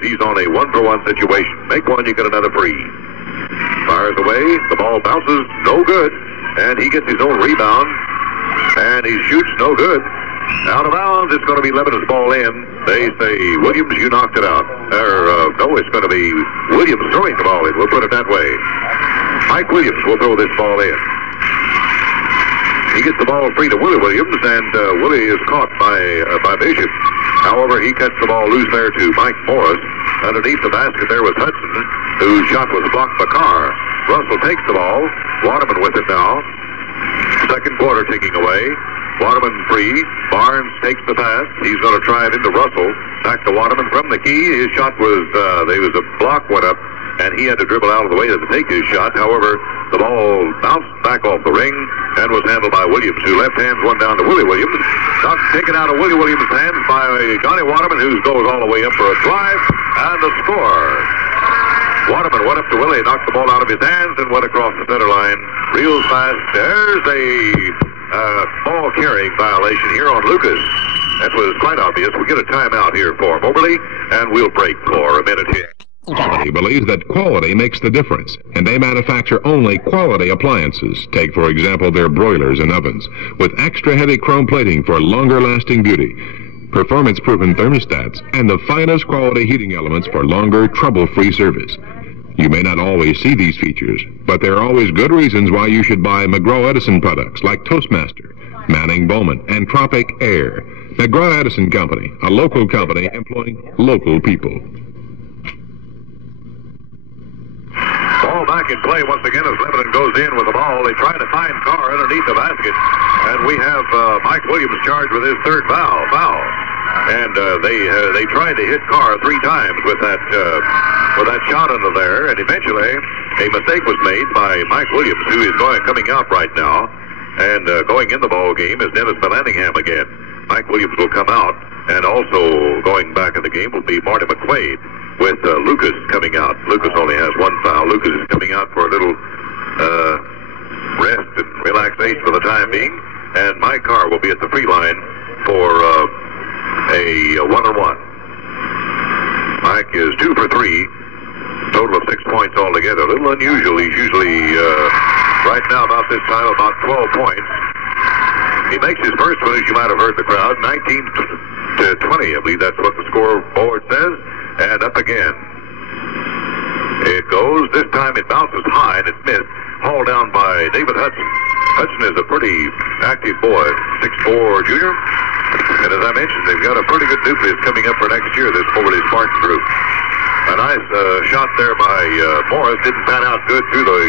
He's on a one-for-one situation. Make one, you get another free. Fires away. The ball bounces. No good. And he gets his own rebound. And he shoots. No good. Out of bounds. It's going to be Lebanon's ball in. They say, Williams, you knocked it out. No, it's going to be Williams throwing the ball in. We'll put it that way. Mike Williams will throw this ball in. He gets the ball free to Willie Williams, and Willie is caught by Bishop. However, he cuts the ball loose there to Mike Morris. Underneath the basket there was Hudson, whose shot was blocked by Carr. Russell takes the ball. Waterman with it now. Second quarter ticking away. Waterman free. Barnes takes the pass. He's going to try it into Russell. Back to Waterman from the key. His shot was, there was a block went up, and he had to dribble out of the way to take his shot. However, the ball bounced back off the ring and was handled by Williams, who left hands one down to Willie Williams. Taken out of Willie Williams' hands by Johnny Waterman, who goes all the way up for a drive, and the score. Waterman went up to Willie, knocked the ball out of his hands, and went across the center line real fast. There's a ball carrying violation here on Lucas. That was quite obvious. We'll get a timeout here for Moberly, and we'll break for a minute here. Quality believes that quality makes the difference, and they manufacture only quality appliances. Take, for example, their broilers and ovens, with extra heavy chrome plating for longer-lasting beauty, performance-proven thermostats, and the finest quality heating elements for longer, trouble-free service. You may not always see these features, but there are always good reasons why you should buy McGraw-Edison products like Toastmaster, Manning-Bowman, and Tropic Air. McGraw-Edison Company, a local company employing local people. Ball back in play once again as Lebanon goes in with the ball. They try to find Carr underneath the basket. And we have Mike Williams charged with his third foul. And they tried to hit Carr 3 times with that shot under there. And eventually a mistake was made by Mike Williams, who is coming out right now. And going in the ball game is Dennis Bellingham again. Mike Williams will come out. And also going back in the game will be Marty McQuaid, with Lucas coming out. Lucas only has 1 foul. Lucas is coming out for a little rest and relaxation for the time being. And Mike Carr will be at the free line for a 1-on-1. Mike is 2 for 3. Total of 6 points altogether. A little unusual. He's usually, right now about this time, about 12 points. He makes his first one, as you might have heard the crowd, 19 to 20. I believe that's what the scoreboard says. And up again. It goes. This time it bounces high and it's missed. Hauled down by David Hudson. Hudson is a pretty active boy. 6'4" junior. And as I mentioned, they've got a pretty good nucleus coming up for next year, this Moberly Spartan group. A nice shot there by Morris. Didn't pan out good through the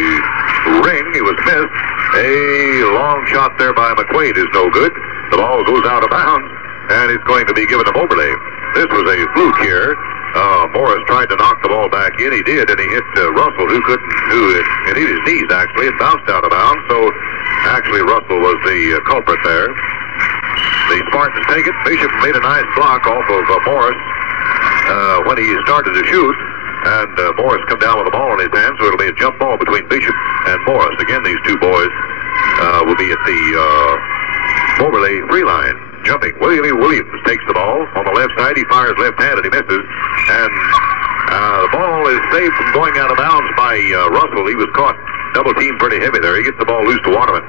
ring. It was missed. A long shot there by McQuaid is no good. The ball goes out of bounds. And it's going to be given to Moberly. This was a fluke here. Morris tried to knock the ball back in. He did, and he hit Russell, who it hit his knees, actually, and bounced out of bounds. So, actually, Russell was the culprit there. The Spartans take it. Bishop made a nice block off of Morris when he started to shoot. And Morris come down with the ball in his hand, so it'll be a jump ball between Bishop and Morris. Again, these two boys will be at the Moberly free line. Jumping. Willie Williams takes the ball on the left side. He fires left-handed. He misses. And the ball is saved from going out of bounds by Russell. He was caught double-teamed pretty heavy there. He gets the ball loose to Waterman.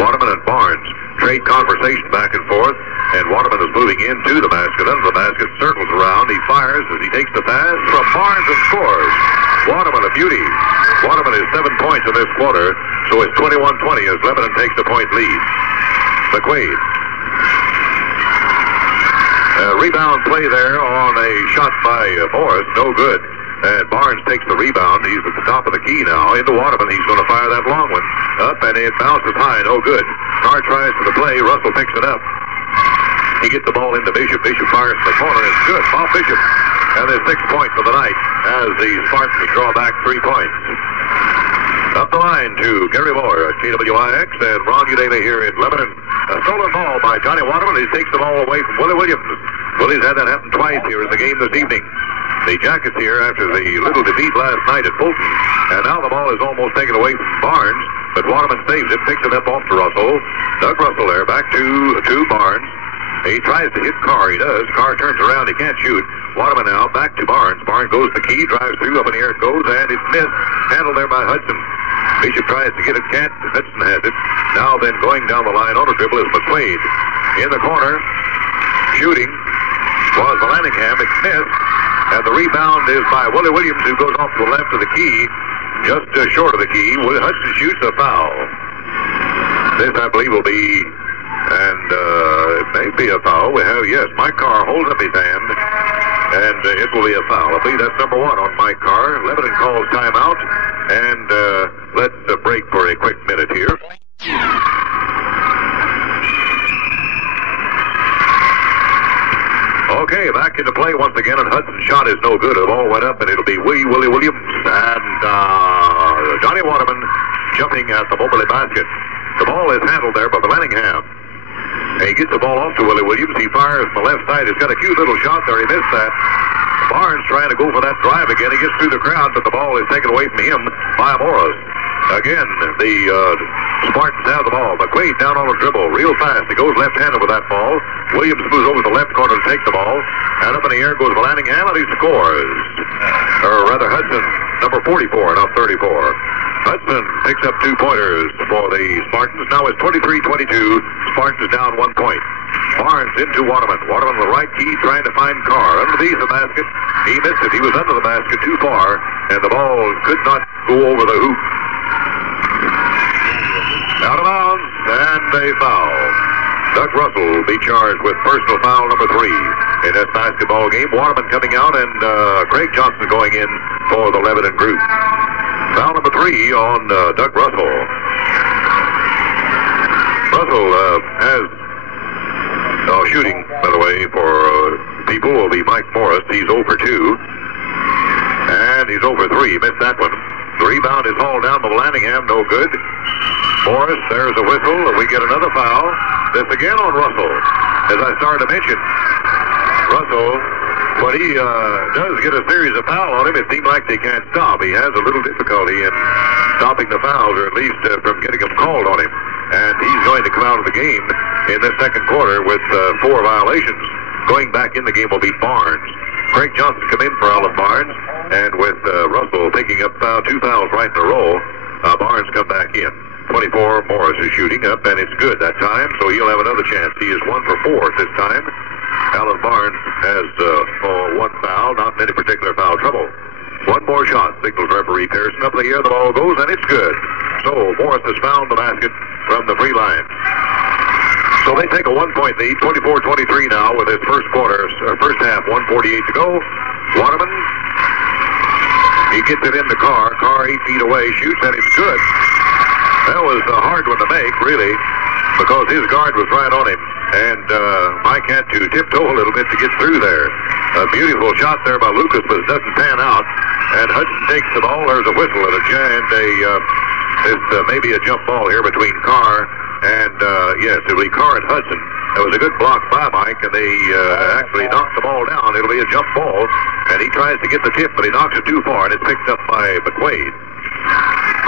Waterman and Barnes trade conversation back and forth. And Waterman is moving into the basket. Under the basket, circles around. He fires as he takes the pass from Barnes and scores. Waterman, a beauty. Waterman is 7 points in this quarter. So it's 21-20 as Lebanon takes the point lead. McQuaid. Rebound play there on a shot by Morris. No good. And Barnes takes the rebound. He's at the top of the key now. Into Waterman. He's going to fire that long one. Up, and it bounces high. No good. Carr tries for the play. Russell picks it up. He gets the ball into Bishop. Bishop fires from the corner. It's good. Bob Bishop. And there's 6 points for the night as the Spartans draw back 3 points. Up the line to Gary Moore, KWIX, and Ron Udela here in Lebanon. A stolen ball by Johnny Waterman. He takes the ball away from Willie Williams. Willie's had that happen twice here in the game this evening. The Jackets here after the little defeat last night at Fulton. And now the ball is almost taken away from Barnes. But Waterman saves it, picks it up off to Russell. Doug Russell there, back to Barnes. He tries to hit Carr. He does. Carr turns around. He can't shoot. Waterman now back to Barnes. Barnes goes to the key, drives through, up in the air it goes, and it's missed. Handled there by Hudson. Bishop tries to get it, can't. Hudson has it. Now then going down the line on a dribble is McQuaid. In the corner, shooting was Vallandigham. It's missed. And the rebound is by Willie Williams, who goes off to the left of the key, just short of the key. Hudson shoots a foul. This, I believe, will be, and it may be a foul. We have, yes, Mike Carr holds up his hand, and it will be a foul. I believe that's number 1 on Mike Carr. Lebanon calls timeout, and let's break for a quick minute here. Okay, back into play once again, and Hudson's shot is no good. The ball went up, and it'll be Willie Williams and Johnny Waterman jumping at the Moberly basket. The ball is handled there by Vallandigham. And he gets the ball off to Willie Williams. He fires from the left side. He's got a cute little shot there. He missed that. Barnes trying to go for that drive again. He gets through the crowd, but the ball is taken away from him by Morris. Again, the Spartans have the ball. McQuaid down on a dribble real fast. He goes left-handed with that ball. Williams moves over to the left corner to take the ball. And up in the air goes Vallandigham, and he scores. Or rather, Hudson, number 44, not 34. Hudson picks up 2-pointers for the Spartans. Now it's 23-22. Spartans down 1 point. Barnes into Waterman. Waterman on the right key trying to find Carr. Underneath the basket. He missed it. He was under the basket too far, and the ball could not go over the hoop. Out of bounds, and a foul. Doug Russell will be charged with personal foul number 3 in this basketball game. Waterman coming out, and Craig Johnson going in for the Lebanon group. Foul number 3 on Doug Russell. Russell has shooting, by the way, for people will be Mike Morris. He's 0 for 2. And he's 0 for 3. Missed that one. The rebound is hauled down by Vallandigham. No good. Morris, there's a whistle, and we get another foul. This again on Russell. As I started to mention, Russell, when he does get a series of fouls on him, it seems like they can't stop. He has a little difficulty in stopping the fouls, or at least from getting them called on him. And he's going to come out of the game in the second quarter with 4 violations. Going back in the game will be Barnes. Craig Johnson come in for Olive Barnes, and with Russell picking up 2 fouls right in a row, Barnes come back in. 24, Morris is shooting up, and it's good that time, so he'll have another chance. He is 1 for 4 at this time. Alan Barnes has 1 foul, not in any particular foul trouble. 1 more shot, signals referee Pearson. Up in the air, the ball goes, and it's good. So Morris has found the basket from the free line. So they take a 1-point lead, 24-23 now with this first half, 1:48 to go. Waterman, he gets it into Carr. Carr 8 feet away, shoots, and it's good. That was a hard one to make, really, because his guard was right on him. And Mike had to tiptoe a little bit to get through there. A beautiful shot there by Lucas, but it doesn't pan out. And Hudson takes the ball. There's a whistle and there's maybe a jump ball here between Carr and, yes, it'll be Carr and Hudson. That was a good block by Mike, and they actually knocked the ball down. It'll be a jump ball, and he tries to get the tip, but he knocks it too far, and it's picked up by McQuaid.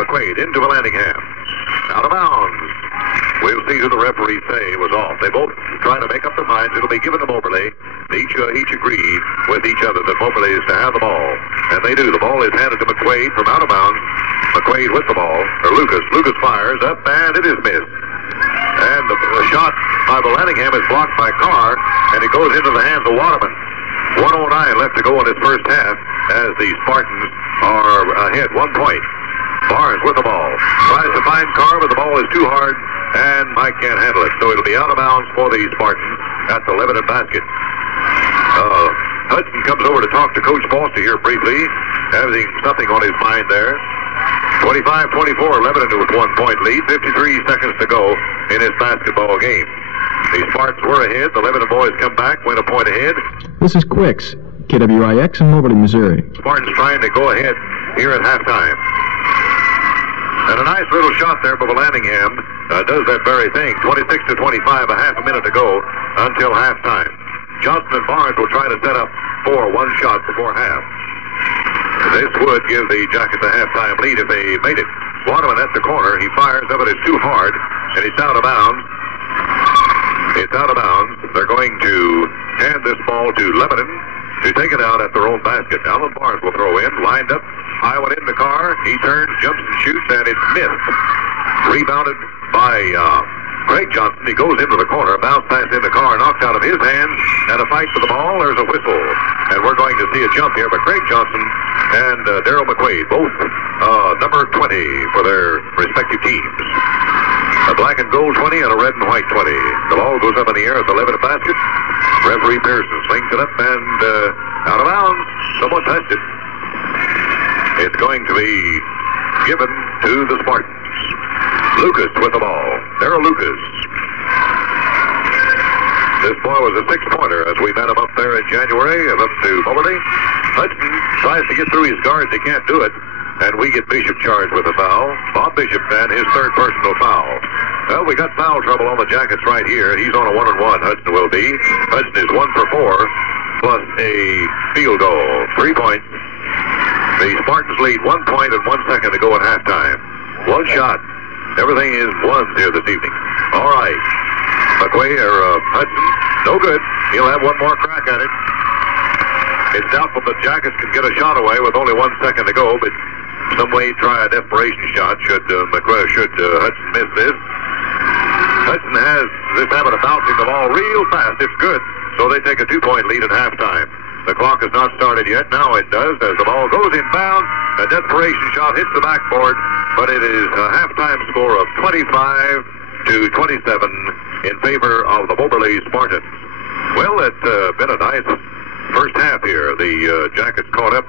McQuaid into Vallandigham. Out of bounds. We'll see who the referees say was off. They both try to make up their minds. It'll be given to Moberly. Each agree with each other that Moberly is to have the ball. And they do. The ball is handed to McQuaid from out of bounds. McQuaid with the ball. Or Lucas. Lucas fires up, and it is missed. And the shot by Vallandigham is blocked by Carr, and it goes into the hands of Waterman. 1:09 left to go in this first half as the Spartans are ahead 1 point. Barnes with the ball. Tries to find Carr, but the ball is too hard, and Mike can't handle it. So it'll be out of bounds for the Spartans at the Lebanon basket. Hudson comes over to talk to Coach Foster here briefly, having something on his mind there. 25-24, Lebanon with 1 point lead, 53 seconds to go in this basketball game. The Spartans were ahead. The Lebanon boys come back, went a point ahead. This is Quicks, KWIX in Moberly, Missouri. Spartans trying to go ahead here at halftime. And a nice little shot there by Vallandigham does that very thing. 26-25, a half a minute to go until halftime. Johnson and Barnes will try to set up for 1 shot before half. This would give the Jackets a halftime lead if they made it. Waterman at the corner. He fires up, but it's too hard, and he's out of bounds. It's out of bounds. They're going to hand this ball to Lebanon to take it out at their own basket. Alan Barnes will throw in, lined up. Iowa in the car. He turns, jumps and shoots, and it's missed. Rebounded by Craig Johnson. He goes into the corner, bounce pass in the car, knocked out of his hands, and a fight for the ball. There's a whistle. And we're going to see a jump here by Craig Johnson and Darryl McQuaid, both number 20 for their respective teams. A black and gold 20 and a red and white 20. The ball goes up in the air at the Lebanon basket. Referee Pearson slings it up and out of bounds. Someone touched it. It's going to be given to the Spartans. Lucas with the ball. Darryl Lucas. This ball was a six-pointer as we met him up there in January and up to Moberly. Hudson tries to get through his guards. He can't do it. And we get Bishop charged with a foul. Bob Bishop, and his third personal foul. Well, we got foul trouble on the Jackets right here. He's on a 1-and-1. Hudson will be. Hudson is 1 for 4, plus a field goal. 3 points. The Spartans lead 1 point and 1 second to go at halftime. One shot. Everything is ones here this evening. All right. McQuaid or Hudson, no good. He'll have one more crack at it. It's doubtful the Jackets can get a shot away with only 1 second to go, but some way try a desperation shot should Hudson miss this. Hudson has this habit of bouncing the ball real fast. It's good, so they take a 2-point lead at halftime. The clock has not started yet. Now it does as the ball goes inbound. A desperation shot hits the backboard, but it is a halftime score of 25-27 in favor of the Moberly Spartans. Well, it's been a nice first half here. The Jackets caught up